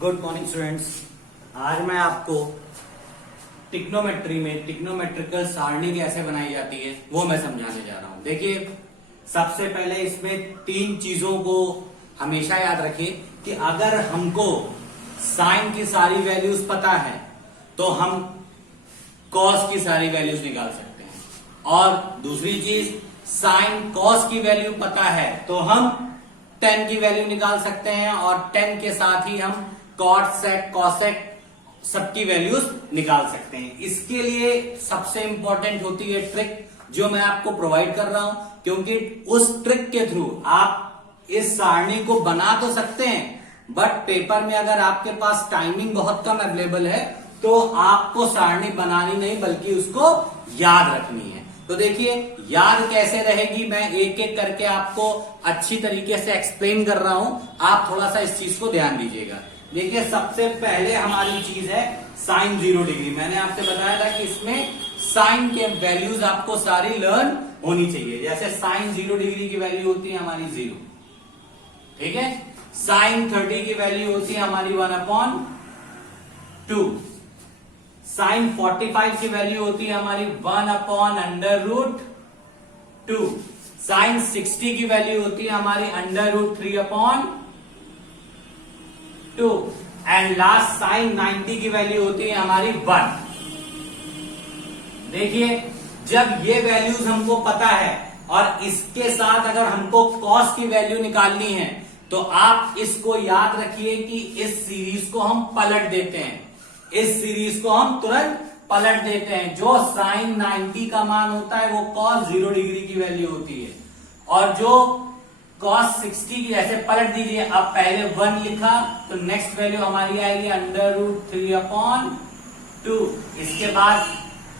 Good morning students. आज मैं आपको टिक्नोमेट्री में टिक्नोमेट्रिकल सारणी कैसे बनाई जाती है वो मैं समझाने जा रहा हूं। देखिए, सबसे पहले इसमें तीन चीजों को हमेशा याद रखिए कि अगर हमको साइन की सारी वैल्यूज पता है तो हम कॉस की सारी वैल्यूज निकाल सकते हैं, और दूसरी चीज साइन कॉस की वैल्यू पता है तो हम टेन की वैल्यू निकाल सकते हैं, और टेन के साथ ही हम कॉट सेक कॉसेक सबकी वैल्यूज निकाल सकते हैं। इसके लिए सबसे इंपॉर्टेंट होती है ट्रिक जो मैं आपको प्रोवाइड कर रहा हूं, क्योंकि उस ट्रिक के थ्रू आप इस सारणी को बना तो सकते हैं, बट पेपर में अगर आपके पास टाइमिंग बहुत कम अवेलेबल है तो आपको सारणी बनानी नहीं बल्कि उसको याद रखनी है। तो देखिए, याद कैसे रहेगी मैं एक एक करके आपको अच्छी तरीके से एक्सप्लेन कर रहा हूं, आप थोड़ा सा इस चीज को ध्यान दीजिएगा। देखिए, सबसे पहले हमारी चीज है साइन 0 डिग्री। मैंने आपसे बताया था कि इसमें साइन के वैल्यूज आपको सारी लर्न होनी चाहिए। जैसे साइन 0 डिग्री की वैल्यू होती है हमारी 0, ठीक है। साइन 30 की वैल्यू होती है हमारी 1/2। साइन 45 की वैल्यू होती है हमारी 1/√2। साइन 60 की वैल्यू होती है हमारी √3/2। एंड लास्ट साइन 90 की वैल्यू होती है हमारी 1। देखिए, जब ये वैल्यूज हमको पता है और इसके साथ अगर हमको कॉस की वैल्यू निकालनी है तो आप इसको याद रखिए कि इस सीरीज को हम पलट देते हैं, इस सीरीज को हम तुरंत पलट देते हैं। जो साइन 90 का मान होता है वो कॉस 0 डिग्री की वैल्यू होती है, और जो कॉस 60 की, जैसे पलट दीजिए, अब पहले 1 लिखा तो नेक्स्ट वैल्यू हमारी आएगी √3/2। इसके बाद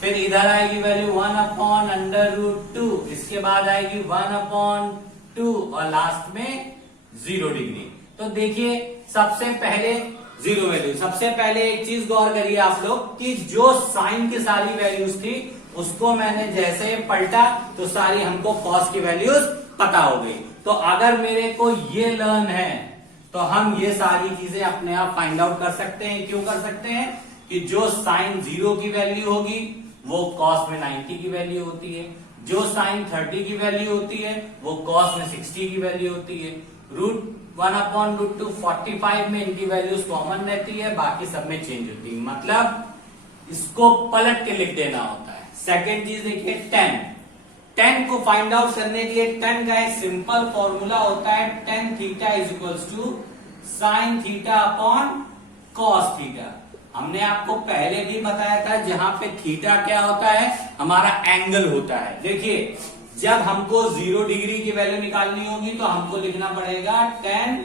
फिर इधर आएगी वैल्यू 1/√2, इसके बाद आएगी 1/2 और लास्ट में 0 डिग्री। तो देखिए, सबसे पहले 0 वैल्यू। सबसे पहले एक चीज गौर करिए आप लोग कि जो साइन की सारी वैल्यूज थी उसको मैंने जैसे पलटा तो सारी हमको कॉस की वैल्यूज पता हो गई। तो अगर मेरे को ये लर्न है तो हम ये सारी चीजें अपने आप फाइंड आउट कर सकते हैं। क्यों कर सकते हैं? कि जो साइन 0 की वैल्यू होगी वो कॉस में 90 की वैल्यू होती है, जो साइन 30 की वैल्यू होती है वो कॉस में 60 की वैल्यू होती है। √1/√2 45 में इनकी वैल्यूज कॉमन रहती है, बाकी सब में चेंज होती है, मतलब इसको पलट के लिख देना होता है। सेकेंड चीज देखिए, 10 को फाइंड आउट करने के लिए 10 का एक सिंपल फॉर्मूला होता है, tan θ sin θ/cos θ। हमने आपको पहले भी बताया था, जहां पे थीटा क्या होता है, हमारा एंगल होता है। देखिए, जब हमको 0 डिग्री की वैल्यू निकालनी होगी तो हमको लिखना पड़ेगा tan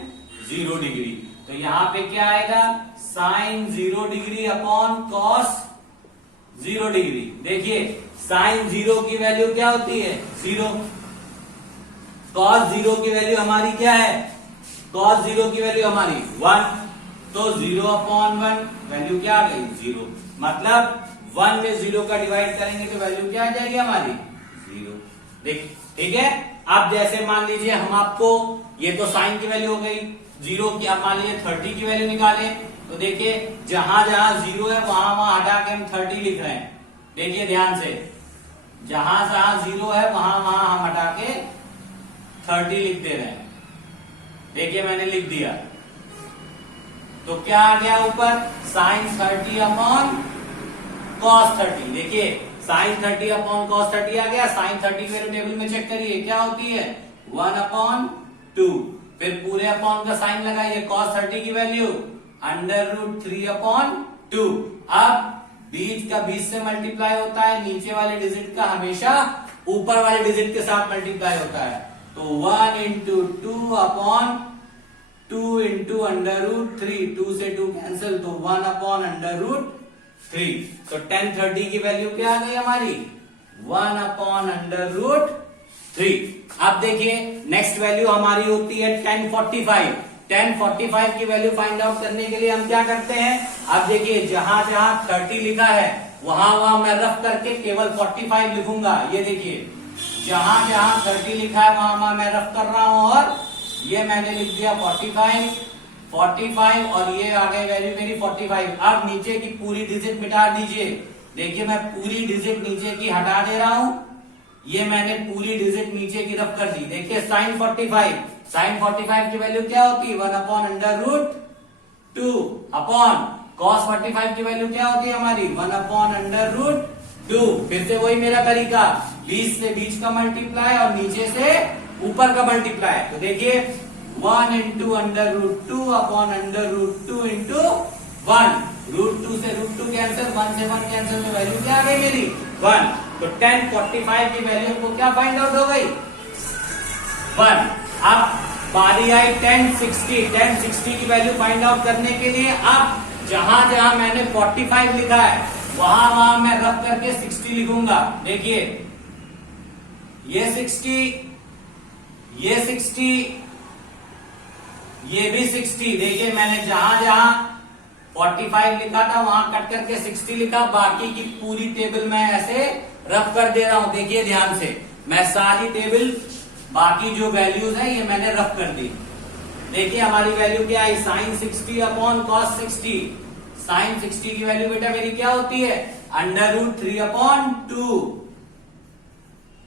0 डिग्री। तो यहां पे क्या आएगा, sine 0 degree upon cos 0 degree. देखिए, साइन 0 की वैल्यू क्या होती है, 0। कॉस 0 की वैल्यू हमारी क्या है, कॉस 0 की वैल्यू हमारी 1, तो 0/1 वैल्यू क्या आ गई, 0। मतलब 1 में 0 का डिवाइड करेंगे तो वैल्यू क्या आ जाएगी हमारी, 0। देख, ठीक है। अब जैसे मान लीजिए हम आपको, ये तो साइन की वैल्यू हो गई 0 की, अब मान लीजिए 30 की वैल्यू निकाले तो देखिए, जहां जहां 0 है वहां वहां हटा के हम 30 लिख रहे हैं। देखिए ध्यान से, जहां जहां 0 है वहां वहां हम हटा के 30 लिख दे रहे हैं। देखिए, मैंने लिख दिया तो क्या आ गया ऊपर, साइन 30/cos 30। देखिए, साइन 30/cos 30 आ गया। साइन 30 मेरे टेबल में चेक करिए क्या होती है, 1/2। फिर पूरे अपॉन का साइन लगाइए, cos 30 की वैल्यू √3/2। अब बीच का बीच से मल्टीप्लाई होता है, नीचे वाले डिजिट का हमेशा ऊपर वाले डिजिट के साथ मल्टीप्लाई होता है। तो 1 × 2/2 × √3, 2 से 2 कैंसिल, तो 1/√3। तो tan 30 की वैल्यू क्या आ गई हमारी, 1/√3। अब देखिए, नेक्स्ट वैल्यू हमारी होती है tan 45। tan 45 की वैल्यू फाइंड आउट करने के लिए हम क्या करते हैं, अब देखिए, जहां जहां 30 लिखा है वहां वहां मैं रफ करके केवल 45 लिखूंगा। ये देखिए, जहां जहां 30 लिखा है वहां वहां मैं रफ कर रहा हूं, और ये मैंने लिख दिया 45 और ये आ गई वैल्यू मेरी 45। अब नीचे की पूरी डिजिट मिटा दीजिए। देखिए मैं पूरी डिजिट नीचे की हटा दे रहा हूं, ये मैंने पूरी डिजिट नीचे की रफ कर दी। देखिए साइन 45 की वैल्यू क्या होती है 1/√2 अपॉन कॉस 45 की वैल्यू क्या होती है हमारी 1/√2। फिर से वही मेरा तरीका, बीच से बीच का मल्टीप्लाई और नीचे से ऊपर का मल्टीप्लाई। तो देखिए 1 into √2 अपॉन √2 into 1, √2 से √2 कैंसिल, 1 से 1 कैंसिल, तो वैल्यू क्या आ गई मेरी 1। तो 1045 की वैल्यू को क्या फाइंड आउट हो गई 1। अब बारी आई 1060 की वैल्यू फाइंड आउट करने के लिए। अब जहां जहां मैंने 45 लिखा है वहां वहां मैं रफ करके 60 लिखूंगा। देखिए ये 60, ये 60, ये भी 60। देखिए मैंने जहां जहां 45 लिखा था वहां कट करके 60 लिखा, बाकी की पूरी टेबल मैं ऐसे रफ कर दे रहा हूं। देखिए ध्यान से, मैं सारी टेबल बाकी जो वैल्यूज है ये मैंने रफ कर दी। देखिए हमारी वैल्यू क्या आई साइन 60 अपॉन कॉस 60। साइन 60 की वैल्यू बेटा मेरी क्या होती है √3/2,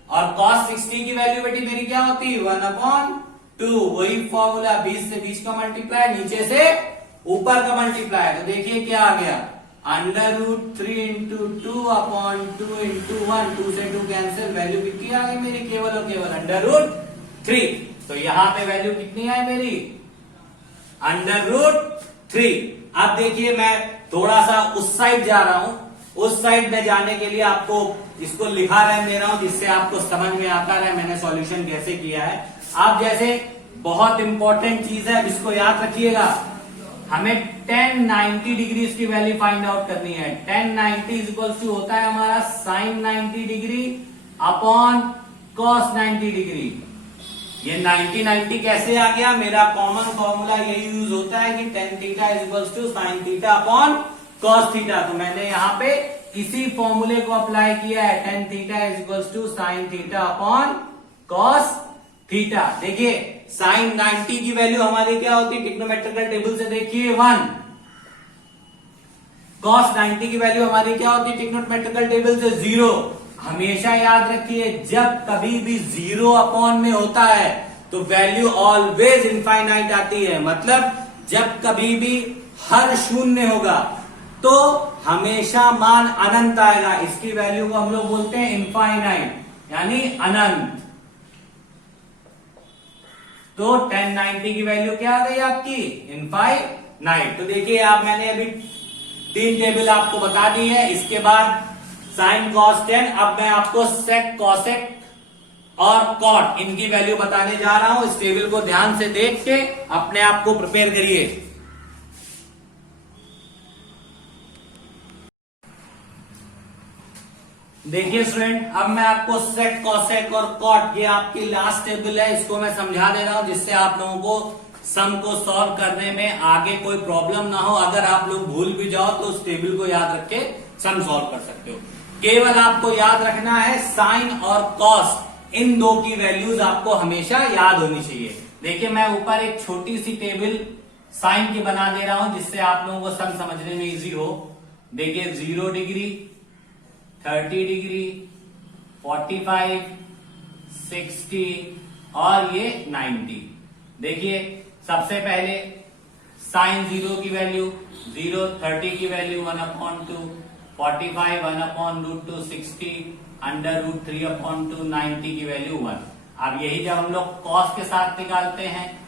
और कॉस 60 की वैल्यू बेटी मेरी क्या होती है 1/2। वही फॉर्मूला, बीच से बीच का मल्टीप्लाई, नीचे से ऊपर का मल्टीप्लाई। तो देखिए क्या आ गया √3 into 2/2 into 1, 2 से 2 कैंसिल, वैल्यू कितनी आ गई मेरी केवल और केवल √3। तो यहां पे वैल्यू कितनी आई मेरी √3। अब देखिए मैं थोड़ा सा उस साइड जा रहा हूं, उस साइड में जाने के लिए आपको इसको लिखा रहने दे रहा हूं जिससे आपको समझ में आता रहे मैंने सॉल्यूशन कैसे किया है। आप जैसे बहुत इंपॉर्टेंट चीज है, इसको याद रखिएगा, हमें 1090 डिग्री की वैल्यू फाइंड आउट करनी है। 1090 इक्वल टू होता है हमारा sine 90 degree upon cos 90 degree. ये 90 कैसे आ गया, मेरा कॉमन फॉर्मूला यही यूज होता है कि tan theta equal to sine theta upon cos theta. तो मैंने यहाँ पे इसी फॉर्मूले को अप्लाई किया है, tan theta equal to sine theta upon cos theta. देखिए साइन 90 की वैल्यू हमारी क्या होती है टिक्नोमेट्रिकल टेबल से देखिए 1। कॉस 90 की वैल्यू हमारी क्या होती है टिक्नोमेट्रिकल टेबल से 0। हमेशा याद रखिए जब कभी भी 0 अपॉन में होता है तो वैल्यू ऑलवेज इनफाइनाइट आती है। मतलब जब कभी भी हर शून्य होगा तो हमेशा मान अनंत आएगा। इसकी वैल्यू को हम लोग बोलते हैं इनफाइनाइट, यानी अनंत। तो 1090 की वैल्यू क्या आ गई आपकी इनफाइनाइट। तो देखिए आप मैंने अभी 3 टेबल आपको बता दी है। इसके बाद साइन कॉस 10, अब मैं आपको सेक कॉसेक और कॉट इनकी वैल्यू बताने जा रहा हूं। इस टेबल को ध्यान से देख के अपने आप को प्रिपेयर करिए। देखिए स्टूडेंट, अब मैं आपको सेक कॉसेक और कॉट, ये आपकी लास्ट टेबल है, इसको मैं समझा दे रहा हूं जिससे आप लोगों को सम को सॉल्व करने में आगे कोई प्रॉब्लम ना हो। अगर आप लोग भूल भी जाओ तो उस टेबल को याद रख के सम सॉल्व कर सकते हो। केवल आपको याद रखना है साइन और कॉस, इन दो की वैल्यूज आपको हमेशा याद होनी चाहिए। देखिए मैं ऊपर एक छोटी सी टेबल साइन की बना दे रहा हूं जिससे आप लोगों को सम समझने में इजी हो। देखिए 0 डिग्री, 30 डिग्री, 45, 60 और ये 90। देखिए सबसे पहले साइन 0 की वैल्यू 0, 30 की वैल्यू 1/2, 45 1/√2, 60 √3/2, 90 की वैल्यू 1। अब यही जब हम लोग कॉस के साथ निकालते हैं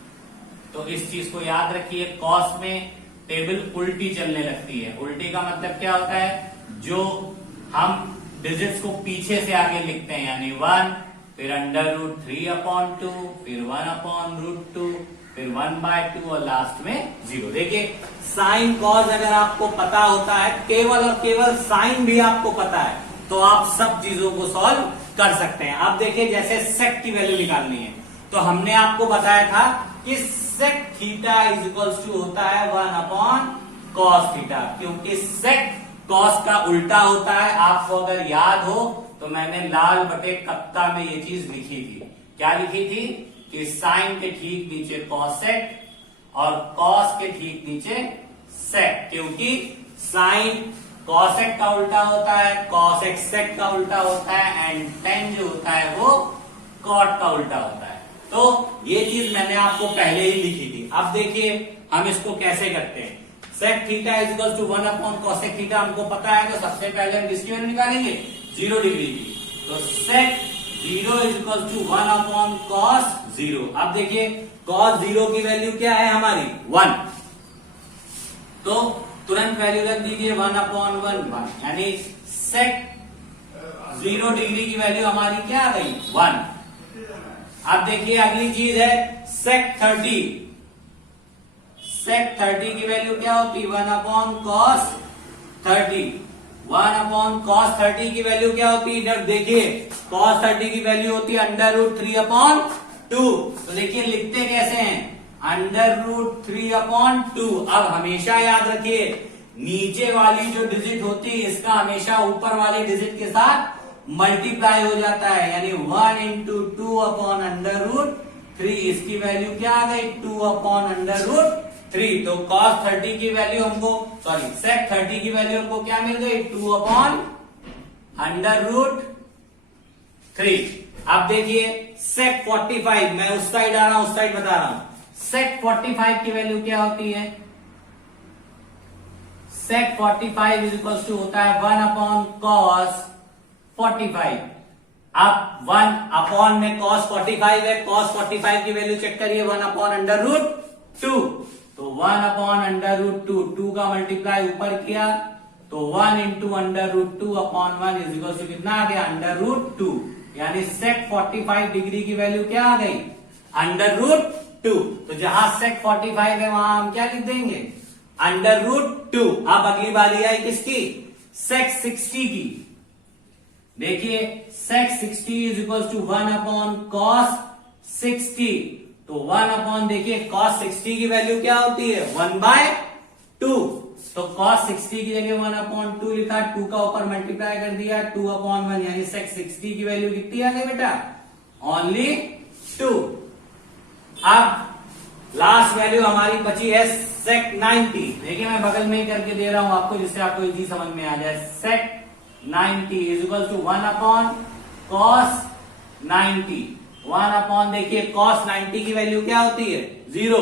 तो इस चीज को याद रखिए, कॉस में टेबल उल्टी चलने लगती है। उल्टी का मतलब क्या होता है, जो हम डिजिट्स को पीछे से आगे लिखते हैं, यानी 1, फिर √3/2, फिर 1/√2, फिर 1/2 और लास्ट में 0। देखिए साइन कॉस अगर आपको पता होता है, केवल और केवल साइन भी आपको पता है, तो आप सब चीजों को सॉल्व कर सकते हैं। अब देखिए जैसे सेक की वैल्यू निकालनी है तो हमने आपको बताया था कि sec theta is equal to होता है 1/cos थीटा, क्योंकि सेक कॉस का उल्टा होता है। आपको अगर याद हो तो मैंने लाल बटे कत्ता में ये चीज लिखी थी। क्या लिखी थी कि साइन के ठीक नीचे कॉसेक और कॉस के ठीक नीचे सेक, क्योंकि साइन कॉसेक का उल्टा होता है, कॉसेक सेक का उल्टा होता है, एंड टेन जो होता है वो कॉट का उल्टा होता है। तो ये चीज मैंने आपको पहले ही लिखी थी। अब देखिए हम इसको कैसे करते हैं। Sec theta is equal to 1 upon cosec theta हमको पता है, तो सबसे पहले हम किसकी वैल्यू निकालेंगे, 0 डिग्री की। तो sec 0 is equal to 1 upon cos 0। अब देखिए कॉस 0 की वैल्यू क्या है हमारी 1, तो तुरंत वैल्यू रख दीजिए 1 अपॉन 1, यानी सेक 0 डिग्री की वैल्यू हमारी क्या आ गई 1। अब देखिए अगली चीज है सेक 30। सेक 30 की वैल्यू क्या होती है 1 अपॉन कॉस 30। 1 अपॉन कॉस 30 की वैल्यू क्या होती है, इधर देखिए कॉस 30 की वैल्यू होती है अंडर रूट 3 अपॉन 2। तो देखिए लिखते कैसे हैं, अंडर रूट 3 अपॉन 2। अब हमेशा याद रखिए नीचे वाली जो डिजिट होती है इसका हमेशा ऊपर वाले डिजिट के साथ मल्टीप्लाई हो जाता है, यानी 1 इंटू 2 अपॉन अंडर रूट 3। इसकी वैल्यू क्या आ गई 2 अपॉन अंडर रूट 3। तो cos 30 की वैल्यू हमको sec 30 की वैल्यू हमको क्या मिल गई 2 अपॉन अंडर रूट 3। अब देखिए sec 45, मैं उस साइड आ रहा हूं, उस साइड बता रहा हूं। sec 45 की वैल्यू क्या होती है, sec 45 इज इक्वल टू होता है 1 अपॉन cos 45। अब 1 अपॉन में cos 45 है, cos 45 की वैल्यू चेक करिए 1 अपॉन अंडर रूट 2। तो 1 अपॉन अंडर रूट 2 का मल्टीप्लाई ऊपर किया तो 1 into under root 2 upon 1 is equal to कितना आ गया अंडर रूट 2, यानी sec 45 डिग्री की वैल्यू क्या आ गई अंडर रूट 2। तो जहां sec 45 है वहां हम क्या लिख देंगे अंडर रूट 2। अब अगली बारी आई किसकी sec 60 की। देखिए sec 60 is equal to 1 upon cos 60। तो 1 अपॉन देखिए cos 60 की वैल्यू क्या होती है 1/2। तो cos 60 की जगह 1 अपॉन 2 लिखा, 2 का ऊपर मल्टीप्लाई कर दिया 2 अपॉन 1, यानी sec 60 की वैल्यू कितनी आ गई बेटा ओनली 2। अब लास्ट वैल्यू हमारी बची है sec 90। देखिए मैं बगल में ही करके दे रहा हूं आपको जिससे आपको इजी समझ में आ जाए। sec 90 is equal to 1 upon cos 90। 1 upon देखिए cos 90 की वैल्यू क्या होती है 0।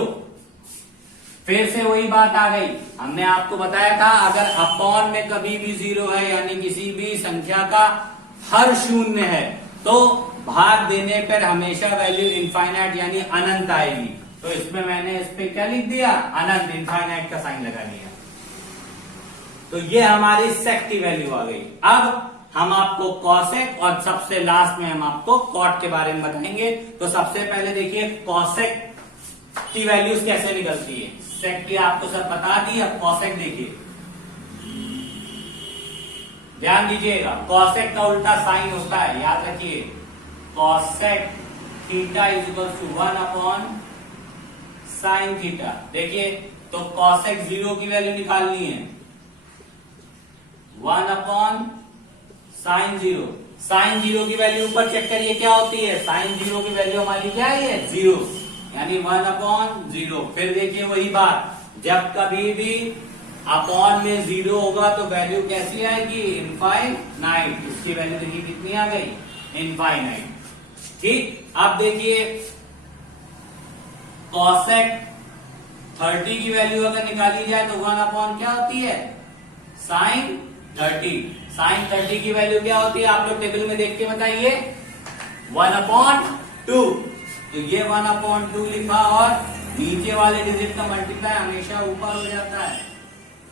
फिर से वही बात आ गई, हमने आपको बताया था अगर अपॉन में कभी भी 0 है यानी किसी भी संख्या का हर शून्य है तो भाग देने पर हमेशा वैल्यू इनफाइनाइट यानी अनंत आएगी। तो इसमें मैंने इस पे क्या लिख दिया अनंत, इनफाइनाइट का साइन लगा दिया। तो ये हमारी सेक की वैल्यू आ गई। अब हम आपको कॉसेक और सबसे लास्ट में हम आपको कॉट के बारे में बताएंगे। तो सबसे पहले देखिए कॉसेक की वैल्यूज कैसे निकलती है। सेक की आपको सब बता दी, अब कॉसेक देखिए ध्यान दीजिएगा। कॉसेक का उल्टा साइन होता है, याद रखिए cosec theta is equal to 1 upon sine theta. देखिए तो कॉसेक 0 की वैल्यू निकालनी है 1 अपॉन साइन 0। साइन 0 की वैल्यू ऊपर चेक करिए क्या होती है, साइन 0 की वैल्यू हमारी क्या है 0, यानी 1 अपॉन 0। फिर देखिए वही बात, जब कभी भी अपॉन में 0 होगा तो वैल्यू कैसी आएगी इनफाइनाइट। इसकी वैल्यू देखिए कितनी आ गई इनफाइनाइट। ठीक, अब देखिए कॉसेक 30 की वैल्यू अगर निकाली जाए तो 1 अपॉन क्या होती है साइन 30। साइन 30 की वैल्यू क्या होती है आप लोग टेबल में देख के बताइए 1 अपॉन 2। तो ये 1 अपॉन 2 लिखा और नीचे वाले डिजिट का मल्टीप्लाई हमेशा ऊपर हो जाता है,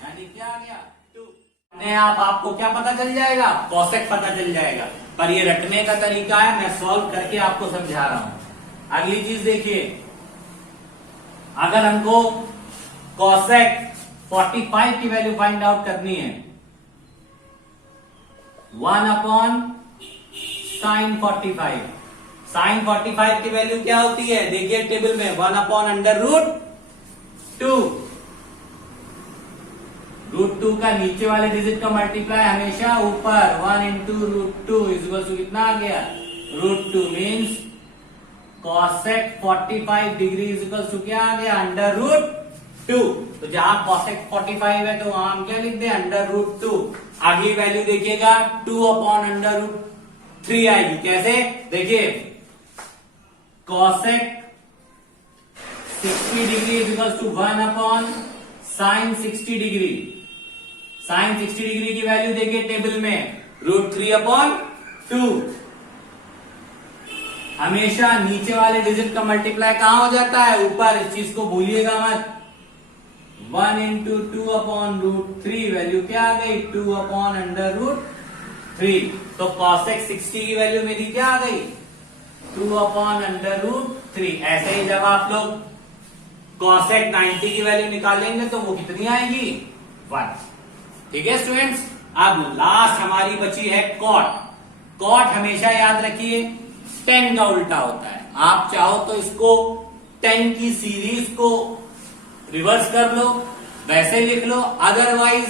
यानी क्या आ गया 2। अपने आप आपको क्या पता चल जाएगा कॉसेक पता चल जाएगा, पर ये रटने का तरीका है, मैं सॉल्व करके आपको समझा रहा हूं। अगली चीज देखिए, अगर हमको कॉसेक 45 की वैल्यू फाइंड आउट करनी है 1 अपॉन साइन 45। साइन 45 की वैल्यू क्या होती है देखिए टेबल में 1 अपॉन अंडर रूट 2। √2 का नीचे वाले डिजिट का मल्टीप्लाई हमेशा ऊपर, 1 इंटू √2 इक्वल टू कितना आ गया, √2 means cosec 45 degree equal to क्या आ गया, √2। तो जहां cosec 45 है तो वहां हम क्या लिख दे, √2। अगली वैल्यू देखिएगा 2/√3 आएगी। कैसे, देखिए cosec 60 degree equal to 1/sin 60 degree. sin 60 degree की वैल्यू देखिए टेबल में √3/2। हमेशा नीचे वाले डिजिट का मल्टीप्लाई कहां हो जाता है, ऊपर, इस चीज को भूलिएगा मत। 1 इंटू 2/√3 वैल्यू क्या आ गई, 2/√3। तो cosec 60 की वैल्यू मेरी क्या आ गई, 2/√3। ऐसे ही जब आप लोग cosec 90 की वैल्यू निकालेंगे तो वो कितनी आएगी, 1। ठीक है स्टूडेंट्स। अब लास्ट हमारी बची है cot। cot हमेशा याद रखिए 10 का उल्टा होता है। आप चाहो तो इसको 10 की सीरीज को रिवर्स कर लो, वैसे लिख लो, अदरवाइज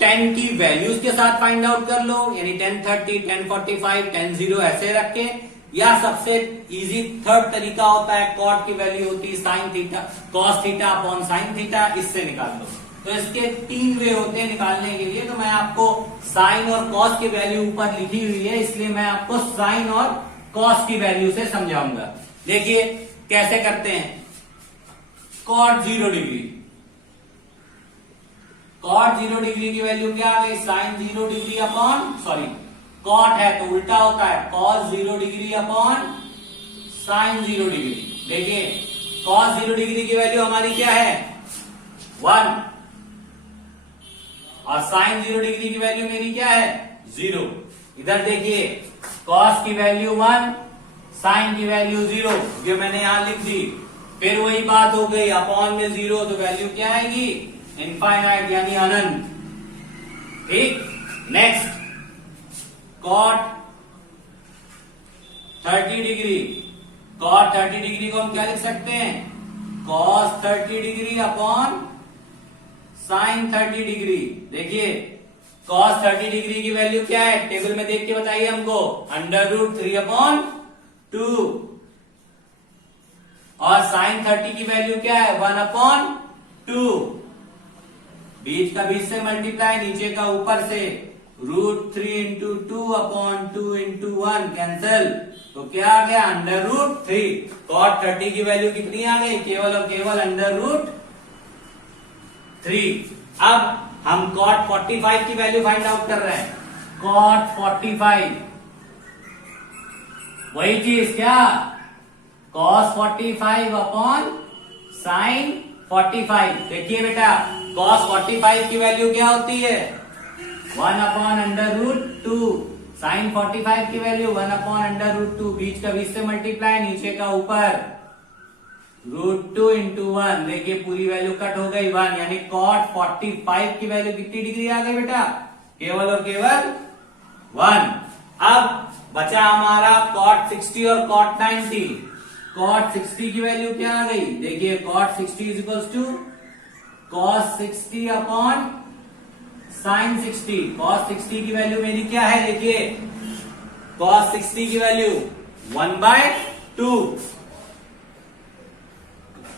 10 की वैल्यूज के साथ फाइंड आउट कर लो, यानी 1030, 1045, 10 ऐसे रख के, या सबसे इजी थर्ड तरीका होता है, कॉट की वैल्यू होती है sine theta, cos theta upon sine theta, इससे निकाल लो। तो इसके 3 वे होते हैं निकालने के लिए। तो मैं आपको साइन और कॉस की वैल्यू ऊपर लिखी हुई है, इसलिए मैं आपको साइन और कॉस की वैल्यू से समझाऊंगा। देखिए कैसे करते हैं। कॉट 0 डिग्री, कॉट 0 डिग्री की वैल्यू क्या आ गई, sine 0 degree upon, sorry cot है तो उल्टा होता है, cos 0 degree upon sine 0 degree. देखिए कॉस 0 डिग्री की वैल्यू हमारी क्या है, 1, और साइन 0 डिग्री की वैल्यू मेरी क्या है, 0। इधर देखिए कॉस की वैल्यू 1, साइन की वैल्यू 0, जो मैंने यहां लिख दी। फिर वही बात हो गई, अपॉन में 0 तो वैल्यू क्या आएगी, इनफाइनाइट यानी अनंत। ठीक, next cot 30 degree, cot 30 degree को हम क्या लिख सकते हैं, cos 30 degree upon sine 30 degree. देखिए cos 30 डिग्री की वैल्यू क्या है, टेबल में देख के बताइए हमको, √3/2। और sin 30 की वैल्यू क्या है, 1/2। बीच का बीच से मल्टीप्लाई, नीचे का ऊपर से, √3 इंटू 2/2 इंटू 1 कैंसल, तो क्या आ गया, √3। cot 30 की वैल्यू कितनी आ गई, केवल और केवल √3। अब हम cot 45 की वैल्यू फाइंड आउट कर रहे हैं। cot 45 वही चीज क्या, cos 45 अपॉन साइन 45। देखिए बेटा cos 45 की वैल्यू क्या होती है, 1/√2। साइन 45 की वैल्यू 1/√2, बीच का बीच से मल्टीप्लाई, नीचे का ऊपर, √2 इंटू 1। देखिए पूरी वैल्यू कट हो गई 1, यानी cot 45 की वैल्यू कितनी डिग्री आ गई बेटा, केवल और केवल 1। अब बचा हमारा cot 60 और cot 90। cot 60 की वैल्यू क्या आ गई, देखिए cot 60 is equal to cos 60 upon sine 60। cos 60 की वैल्यू मेरी क्या है, देखिए cos 60 की वैल्यू 1/2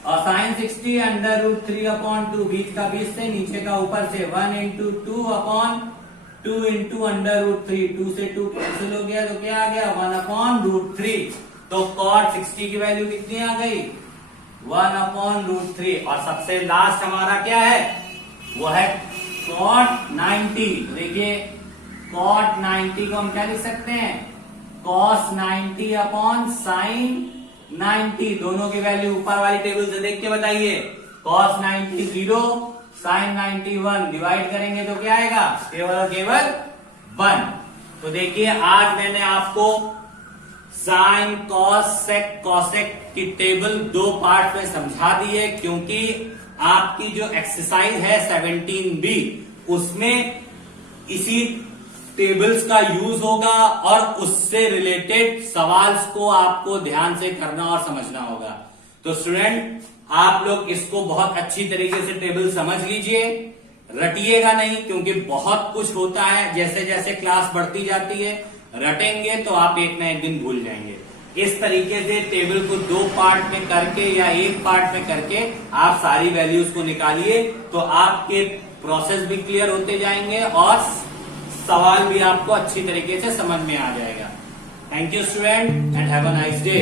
और साइन 60 √3/2, बीच का बीच से, नीचे का ऊपर से, 1 इंटू 2/2 इंटू √3, 2 से 2 कैंसिल हो गया, तो क्या आ गया, 1/√3। तो cot 60 की वैल्यू कितनी आ गई, 1/√3। और सबसे लास्ट हमारा क्या है, वो है cot 90। देखिए cot 90 को हम क्या लिख सकते हैं, cos 90 अपॉन साइन 90। दोनों की वैल्यू ऊपर वाली टेबल से देख के बताइए, cos 90 0, साइन 90 1, डिवाइड करेंगे तो क्या आएगा, केवल और केवल 1। तो देखिए आज मैंने आपको साइन कॉस सेक कॉसेक की टेबल 2 पार्ट में समझा दी है, क्योंकि आपकी जो एक्सरसाइज है 17B उसमें इसी टेबल्स का यूज होगा और उससे रिलेटेड सवाल को आपको ध्यान से करना और समझना होगा। तो स्टूडेंट आप लोग इसको बहुत अच्छी तरीके से टेबल समझ लीजिए, रटिएगा नहीं, क्योंकि बहुत कुछ होता है, जैसे जैसे क्लास बढ़ती जाती है रटेंगे तो आप एक ना एक दिन भूल जाएंगे। इस तरीके से टेबल को 2 पार्ट में करके या 1 पार्ट में करके आप सारी वैल्यूज को निकालिए, तो आपके प्रोसेस भी क्लियर होते जाएंगे और सवाल भी आपको अच्छी तरीके से समझ में आ जाएगा। Thank you student and have a nice day.